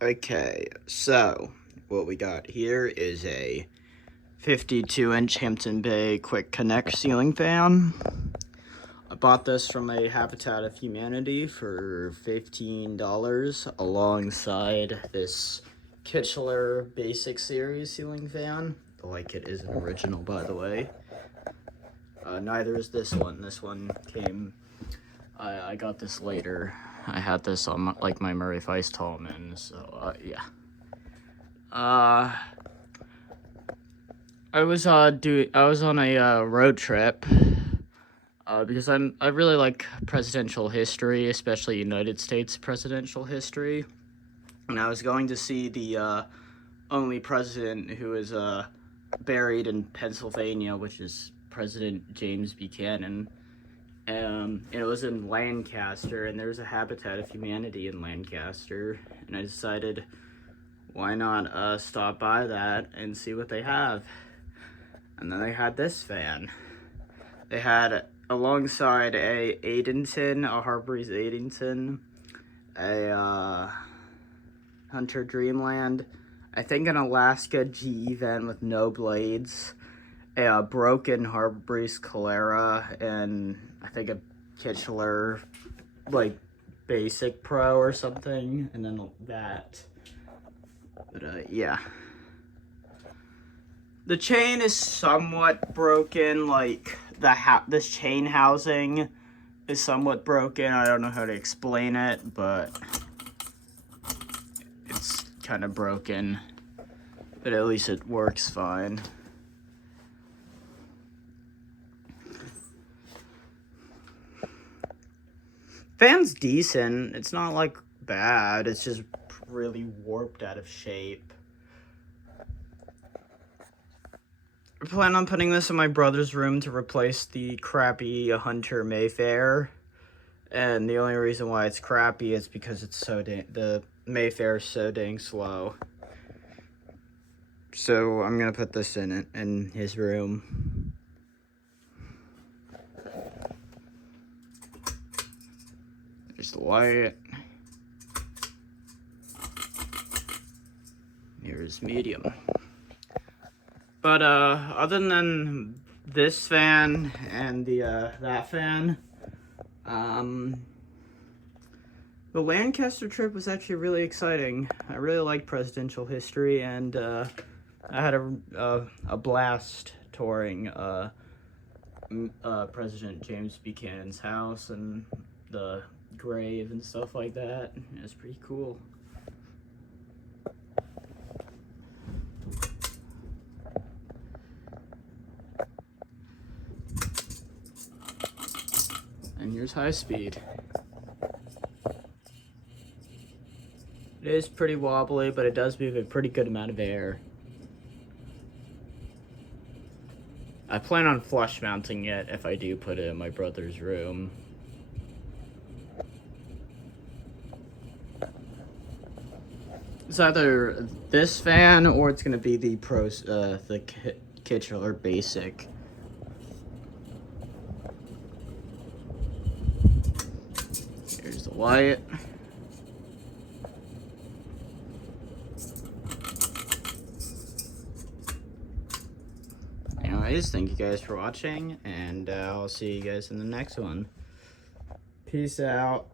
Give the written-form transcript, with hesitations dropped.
Okay, so what we got here is a 52-inch Hampton Bay quick connect ceiling fan. I bought this from a Habitat of Humanity for $15 alongside this Kichler Basic Series ceiling fan. The light kit isn't original, by the way. Neither is this one. This one came, I got this later. I had this on my Murray Feist Tallman, so yeah. I was on a road trip because I really like presidential history, especially United States presidential history, and I was going to see the only president who is buried in Pennsylvania, which is President James Buchanan. It was in Lancaster, and there's a Habitat of Humanity in Lancaster, and I decided, why not stop by that and see what they have. And then they had this fan. They had, alongside a Harbor's Addington, a Hunter Dreamland, I think an Alaska GE van with no blades, a broken Harbor's Calera, and I think a Kichler, Basic Pro or something, and then that. But, yeah. The chain is somewhat broken, this chain housing is somewhat broken. I don't know how to explain it, but it's kind of broken. But at least it works fine. Fan's decent. It's not bad. It's just really warped out of shape. I plan on putting this in my brother's room to replace the crappy Hunter Mayfair. And the only reason why it's crappy is because it's the Mayfair is so dang slow. So I'm gonna put this in his room. There's the light. Here's medium. But other than this fan and that fan, the Lancaster trip was actually really exciting. I really like presidential history, and I had a blast touring President James Buchanan's house and the grave and stuff like that. It was pretty cool. And here's high speed. It is pretty wobbly, but it does move a pretty good amount of air. I plan on flush mounting it if I do put it in my brother's room. It's either this fan or it's gonna be the Kichler Basic. Here's the light. Anyways, thank you guys for watching, and I'll see you guys in the next one. Peace out.